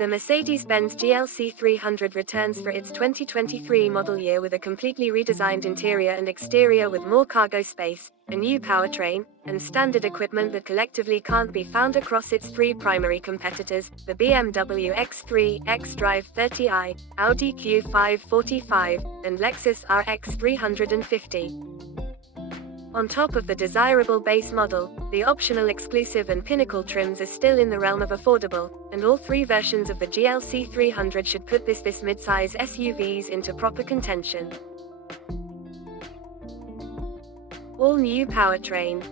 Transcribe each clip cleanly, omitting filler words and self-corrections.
The Mercedes-Benz GLC300 returns for its 2023 model year with a completely redesigned interior and exterior with more cargo space, a new powertrain, and standard equipment that collectively can't be found across its three primary competitors, the BMW X3, xDrive 30i, Audi Q5 45, and Lexus RX 350. On top of the desirable base model, the optional exclusive and pinnacle trims are still in the realm of affordable, and all three versions of the GLC300 should put this mid-size SUVs into proper contention. All-new powertrain.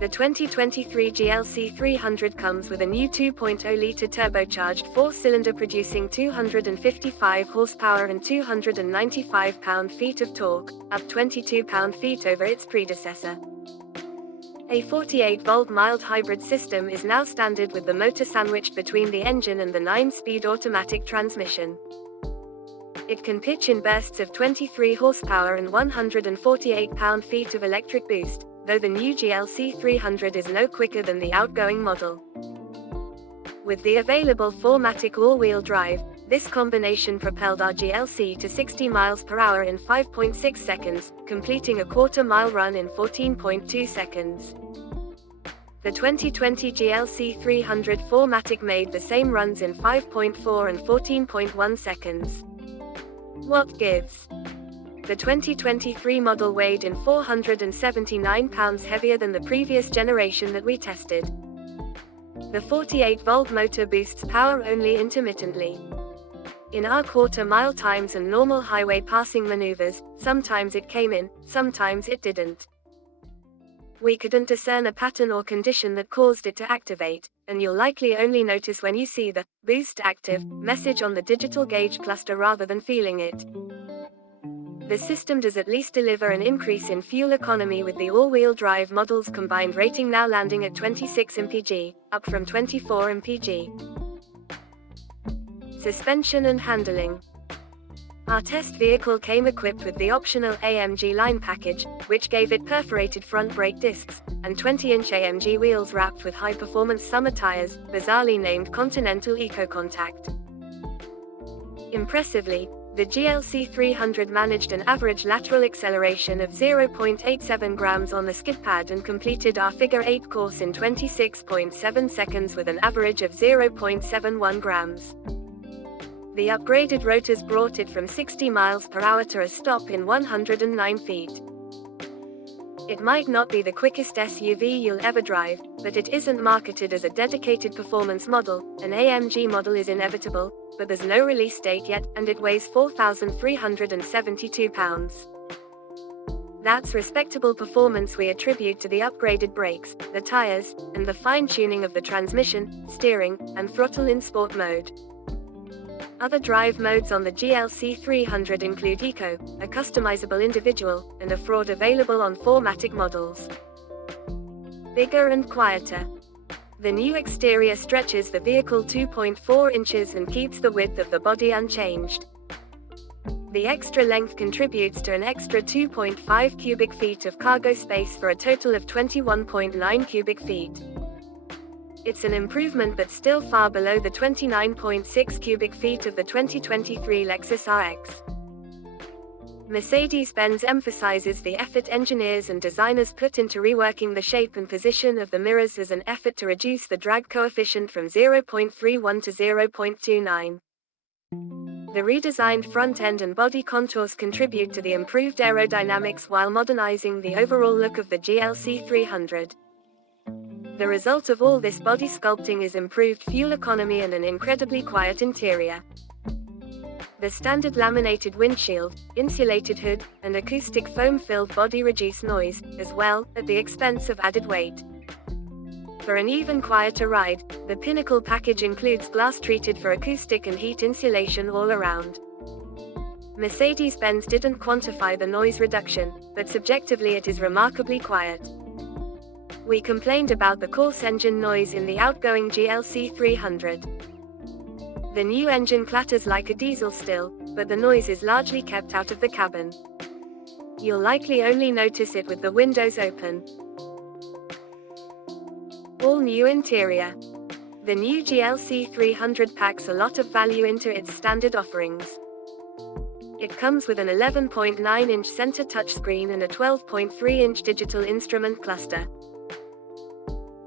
The 2023 GLC300 comes with a new 2.0-litre turbocharged four-cylinder producing 255 horsepower and 295 pound-feet of torque, up 22 pound-feet over its predecessor. A 48-volt mild hybrid system is now standard with the motor sandwiched between the engine and the 9-speed automatic transmission. It can pitch in bursts of 23 horsepower and 148 pound-feet of electric boost, though the new GLC300 is no quicker than the outgoing model. With the available 4MATIC all-wheel drive, this combination propelled our GLC to 60 miles per hour in 5.6 seconds, completing a quarter-mile run in 14.2 seconds. The 2020 GLC300 4MATIC made the same runs in 5.4 and 14.1 seconds. What gives? The 2023 model weighed in 479 pounds heavier than the previous generation that we tested. The 48-volt motor boosts power only intermittently. In our quarter-mile times and normal highway passing maneuvers, sometimes it came in, sometimes it didn't. We couldn't discern a pattern or condition that caused it to activate, and you'll likely only notice when you see the "Boost Active" message on the digital gauge cluster rather than feeling it. The system does at least deliver an increase in fuel economy, with the all-wheel drive model's combined rating now landing at 26 mpg, up from 24 mpg. Suspension and handling. Our test vehicle came equipped with the optional AMG line package, which gave it perforated front brake discs, and 20-inch AMG wheels wrapped with high-performance summer tires, bizarrely named Continental EcoContact. Impressively, the GLC300 managed an average lateral acceleration of 0.87 grams on the skid pad and completed our Figure 8 course in 26.7 seconds with an average of 0.71 grams. The upgraded rotors brought it from 60 miles per hour to a stop in 109 feet. It might not be the quickest SUV you'll ever drive, but it isn't marketed as a dedicated performance model. An AMG model is inevitable, but there's no release date yet, and it weighs 4,372 pounds. That's respectable performance we attribute to the upgraded brakes, the tires, and the fine-tuning of the transmission, steering, and throttle in sport mode. Other drive modes on the GLC300 include Eco, a customizable individual, and a Fraud available on 4MATIC models. Bigger and quieter. The new exterior stretches the vehicle 2.4 inches and keeps the width of the body unchanged. The extra length contributes to an extra 2.5 cubic feet of cargo space for a total of 21.9 cubic feet. It's an improvement, but still far below the 29.6 cubic feet of the 2023 Lexus RX. Mercedes-Benz emphasizes the effort engineers and designers put into reworking the shape and position of the mirrors as an effort to reduce the drag coefficient from 0.31 to 0.29. The redesigned front end and body contours contribute to the improved aerodynamics while modernizing the overall look of the GLC300. The result of all this body sculpting is improved fuel economy and an incredibly quiet interior. The standard laminated windshield, insulated hood, and acoustic foam-filled body reduce noise, as well, at the expense of added weight. For an even quieter ride, the Pinnacle package includes glass treated for acoustic and heat insulation all around. Mercedes-Benz didn't quantify the noise reduction, but subjectively it is remarkably quiet. We complained about the coarse engine noise in the outgoing GLC300. The new engine clatters like a diesel still, but the noise is largely kept out of the cabin. You'll likely only notice it with the windows open. All new interior. The new GLC300 packs a lot of value into its standard offerings. It comes with an 11.9-inch center touchscreen and a 12.3-inch digital instrument cluster.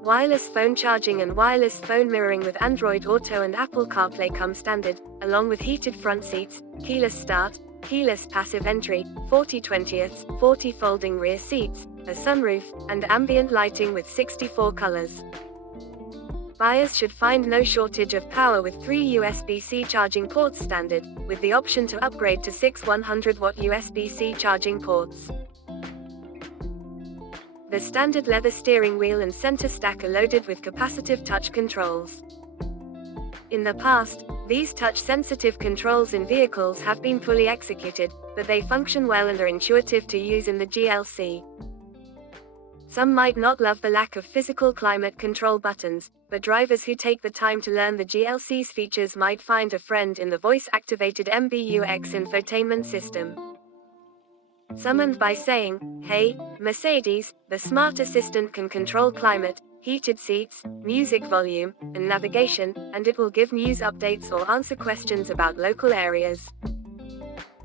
Wireless phone charging and wireless phone mirroring with Android Auto and Apple CarPlay come standard, along with heated front seats, keyless start, keyless passive entry, 40/20ths, 40 folding rear seats, a sunroof, and ambient lighting with 64 colors. Buyers should find no shortage of power with 3 USB-C charging ports standard, with the option to upgrade to 6 100-watt USB-C charging ports. The standard leather steering wheel and center stack are loaded with capacitive touch controls. In the past, these touch-sensitive controls in vehicles have been poorly executed, but they function well and are intuitive to use in the GLC. Some might not love the lack of physical climate control buttons, but drivers who take the time to learn the GLC's features might find a friend in the voice-activated MBUX infotainment system. Summoned by saying, "Hey, Mercedes," the smart assistant can control climate, heated seats, music volume, and navigation, and it will give news updates or answer questions about local areas.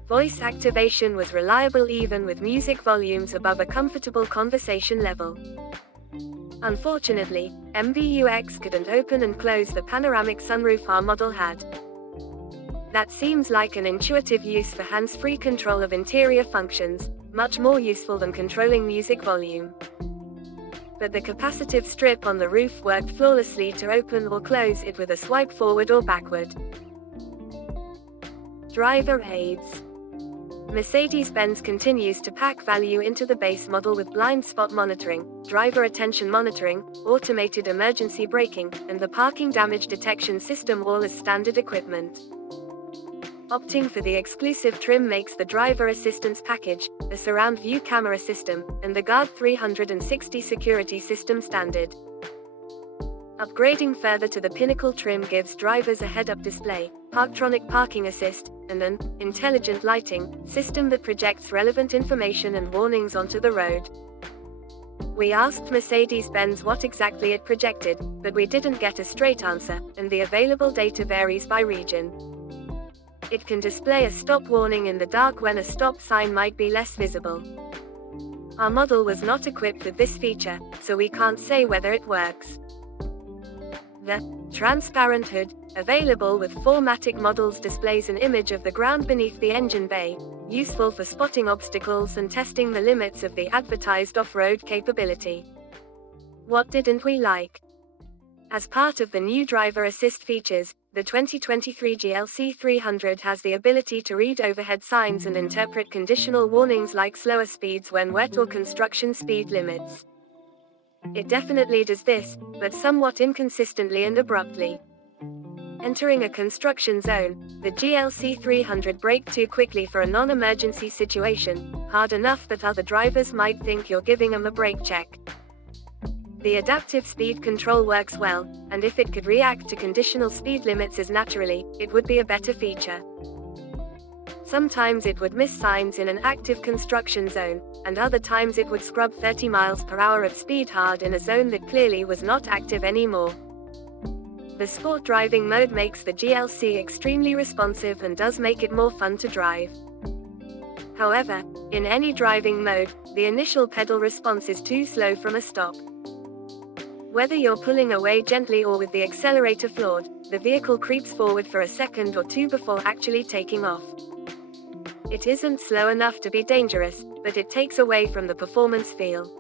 Voice activation was reliable even with music volumes above a comfortable conversation level. Unfortunately, MBUX couldn't open and close the panoramic sunroof our model had. That seems like an intuitive use for hands-free control of interior functions, much more useful than controlling music volume. But the capacitive strip on the roof worked flawlessly to open or close it with a swipe forward or backward. Driver aids. Mercedes-Benz continues to pack value into the base model with blind spot monitoring, driver attention monitoring, automated emergency braking, and the parking damage detection system all as standard equipment. Opting for the exclusive trim makes the driver assistance package, a surround view camera system, and the Guard 360 security system standard. Upgrading further to the Pinnacle trim gives drivers a head-up display, Parktronic parking assist, and an intelligent lighting system that projects relevant information and warnings onto the road. We asked Mercedes-Benz what exactly it projected, but we didn't get a straight answer, and the available data varies by region. It can display a stop warning in the dark when a stop sign might be less visible. Our model was not equipped with this feature, so we can't say whether it works. The transparent hood, available with 4 Matic models, displays an image of the ground beneath the engine bay, useful for spotting obstacles and testing the limits of the advertised off-road capability. What didn't we like? As part of the new driver assist features, the 2023 GLC300 has the ability to read overhead signs and interpret conditional warnings like slower speeds when wet or construction speed limits. It definitely does this, but somewhat inconsistently and abruptly. Entering a construction zone, the GLC300 braked too quickly for a non-emergency situation, hard enough that other drivers might think you're giving them a brake check. The adaptive speed control works well, and if it could react to conditional speed limits as naturally, it would be a better feature. Sometimes it would miss signs in an active construction zone, and other times it would scrub 30 miles per hour of speed hard in a zone that clearly was not active anymore. The sport driving mode makes the GLC extremely responsive and does make it more fun to drive. However, in any driving mode, the initial pedal response is too slow from a stop. Whether you're pulling away gently or with the accelerator floored, the vehicle creeps forward for a second or two before actually taking off. It isn't slow enough to be dangerous, but it takes away from the performance feel.